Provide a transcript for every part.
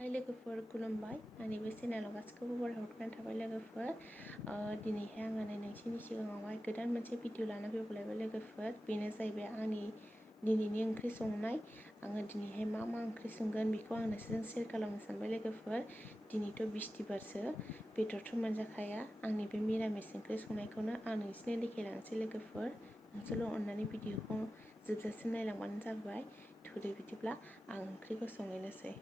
लोगोफोर खुलुमबाय आंनि बे चेनेलाव गासिखौबो बरायहरनाय थाबाय लोगोफोर दिनैहाय आङो नोंसिनि सिगाङावहाय गोदान मोनसे भिडिअ लाना फैबावलायबाय लोगोफोर बेनो जाहैबाय आंनि दिनैनि ओंख्रि संनाय आङो दिनैहाय मा ओंख्रि संगोन बेखौ आं नोंसोरजों शेयार खालामनो सानबाय लोगोफोर दिनैथ' बिस्थिबारसो बेदरथ' मोनजाखाया आंनि बे मिरामिस ओंख्रि संनायखौनो आं नोंसिनो देखायलांसै लोगोफोर नोंसोरल' अननानै भिडिअखौ जोबजासिम नायलांबानो जाबाय थौदो बिदिब्ला आं ओंख्रिखौ संहैनोसै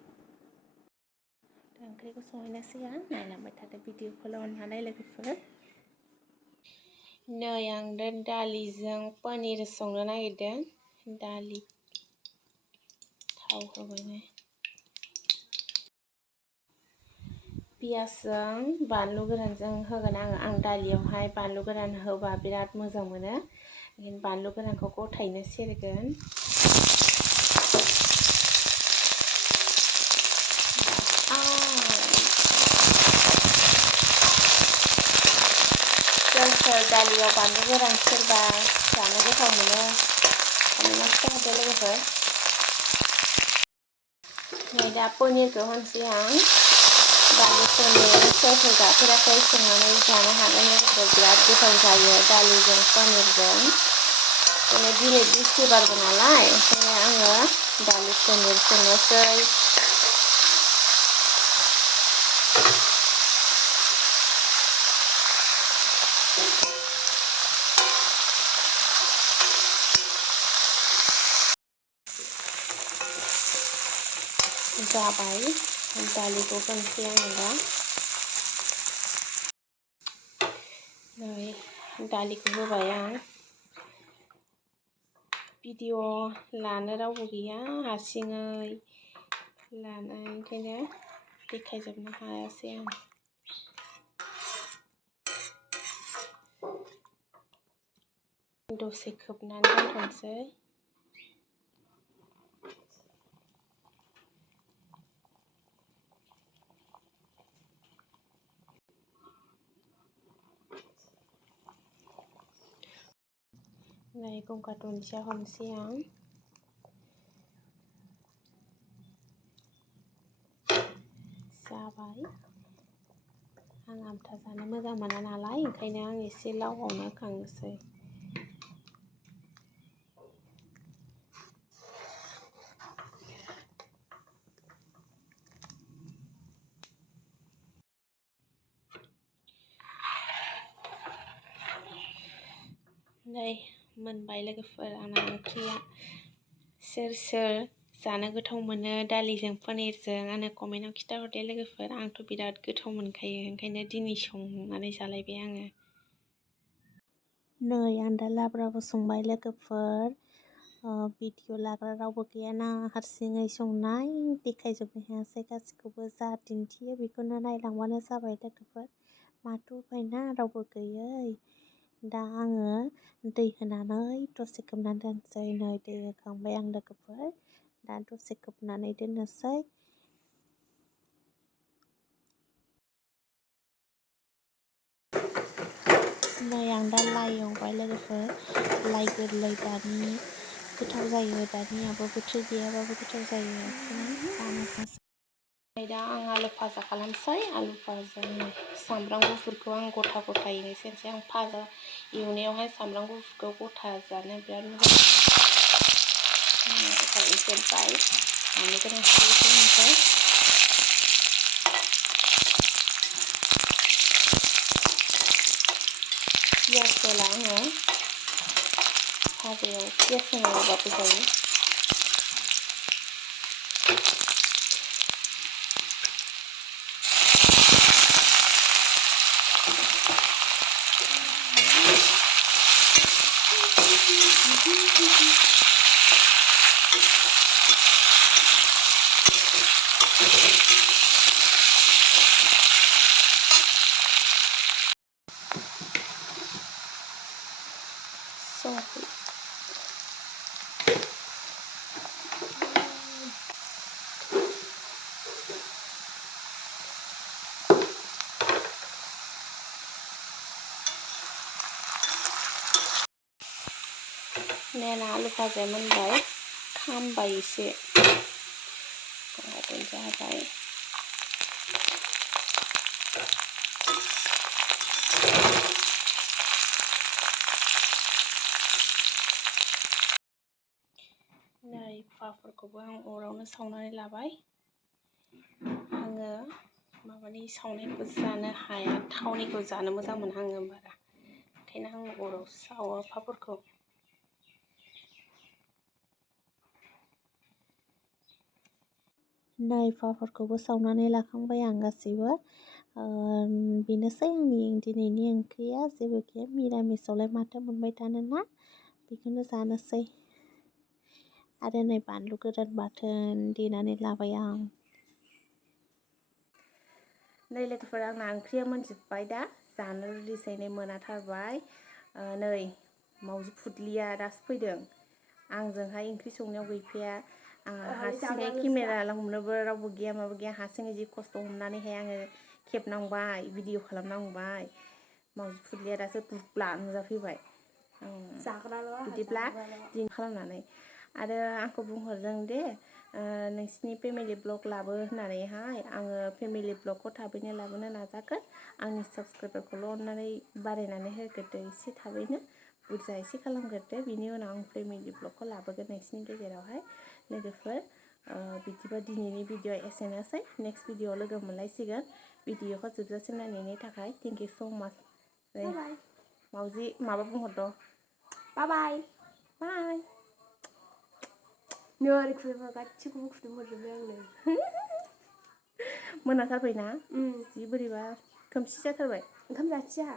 ओंख्रिखौ संहैनोसै आं नायलांबाय थादो भिडिअखौल' अननानै लोगोफोर नै आं दा दालिजों पनिर संनो नागिरदों दालि थाव होबाय पियासजों बानलु गोरानजों होगोन आं दालियावहाय बानलु गोरान होबा बिराद मोजां मोनो बानलु गोरानखौ गथायैनो सेरगोन सोर दालियाव बानलु गोरान सेरबा जानो गोथाव मोनो कमेन्टआव खिन्थाहरदो लोगोफोर नै दा पनिरखौ होनोसै आं बानलु पनिर सोर जाफेराखै संनानै जानो हागोन लोगोफोर बिराद गोथाव जायो दालिजों पनिरजों दिनै बिस्थिबारबो नालाय ओंखायनो आङो दालि पनिर संनोसै जाबाय दालिखौ होनोसै आङो दा नै दालिखौ होबाय आं भिडिअ लानो रावबो गैया हारसिङै लानाय ओंखायनो देखायजोबनो हायासै आं दसे खोबनानै दोनथ'नोसै नै गंगार दुन्दिया होनोसै आं जाबाय आं आमथा जानो मोजां मोना नालाय ओंखायनो आं एसे लावआवनो खांनोसै नै मोनबाय लोगोफोर आंना ओंख्रिया सोर जानो गोथाव मोनो दालिजों पनिरजों आंनो कमेन्टआव खिन्थाहरदो लोगोफोर आंथ' बिराद गोथाव मोनखायो ओंखायनो दिनै संनानै जालायबाय आङो नै आं दा लाब्राबो संबाय लोगोफोर भिडिअ लाग्रा रावबो गैयाना हारसिङै संनाय देखायजोबनो हायासै गासिखौबो जा दिन्थियो बेखौनो नायलांबानो जाबाय लोगोफोर माथो उफायना रावबो गैयै दा आङो दै होनानै दसे खोबनानै दोनसै नै दै होखांबाय आं लोगोफोर दा दसे खोबनानै दोननोसै नै आं दा लाइ एवबाय लोगोफोर लाइ गोरलै दानि गोथाव जायो दानियाबो बोथोर गैयाबाबो गोथाव जायो जानोसै दा आं आलु फाजा खालामसै आलु फाजा सामब्राम गुफुरखौ आं गथा गथायैनो सेरसै आं फाजा एवनायावहाय सामब्राम गुफुरखौ गथा जानो बिराद मोजां गथायै सेरबाय मानो गोनांथि होनोसै पियास होला आङो भाजायाव पियास होनायावबाबो जायो नेना आलु भाजाया मोनबाय खामबाय एसे गंगार दुन्दिया होबाय फाफरखौबो आं अरावनो सावनानै लाबाय। आङो माबानि सावनायखौ जानो हाया, थावनिखौ जानो मोजां मोना आङो बारा, ओंखायनो आं अराव सावो फाफरखौ। नै फाफरखौबो सावनानै लाखांबाय आं गासैबो। बेनोसै आंनि दिनैनि ओंख्रिया, जेबो गैया। मिरामिसावलाय माथो मोनबाय थानो ना, बेखौनो जानोसै। आरो नै बानलु गोरान बाथोन देनानै लाबाय आं। नै लोगोफोर, आंना ओंख्रिया मोनजोब्बाय दा, जानो रेडिसै। नै मोनाथारबाय। नै मावजि फुदलिया दासो फैदों। आंजोंहाय ओंख्रि संनायाव गैफाया। आंहा हारसिङै केमेरा हमनोबो रावबो गैया, माबो गैया। हारसिङै जि खस्थ' हमनानैहाय आङो खेबनांबाय, भिडिअ खालामनांबाय। मावजि फुदलिया दासो बुब्ला नुजाफैबाय। बिदिब्ला दिन खालामनानै आरो आंखौ बुंहरदों दे नोंसिनि फेमिलि ब्लग लाबो होननानैहाय। आङो फेमिलि ब्लगखौ थाबैनो लाबोनो नाजागोन। आंनि साबस्क्राइबारखौल' अननानै बारायनानै होग्रोदो, एसे थाबैनो बुरजा एसे खालामग्रोदो। बिनि उनाव आं फेमिलि ब्लगखौ लाबोगोन नोंसिनि गेजेरावहाय लोगोफोर। बिदिबा दिनैनि भिडिअ एसेनोसै। नेक्स्ट भिडिअआव लोगो मोनलायसिगोन। भिडिअखौ जोबजासिम नायनायनि थाखाय थेंक इउ स' माच। मावजि माबा बुंहरद'। बाय बाय। नै खुदैखौ गासिखौबो खुदुमहरजोब्बाय आंनो। मोनाथारबायना, जि बोरैबा खोमसि जाथारबाय। ओंखाम जानोसै जोंहा।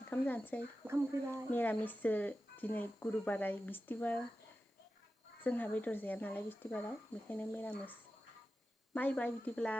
ओंखाम जानोसै। ओंखाम उखैबाय। मिरामिससो दिनै, गुरुबाराय, बिस्थिबार। जोंहा बेदर जाया नालाय बिस्थिबाराव, बेखायनो मिरामिस। बाय बाय बिदिब्ला।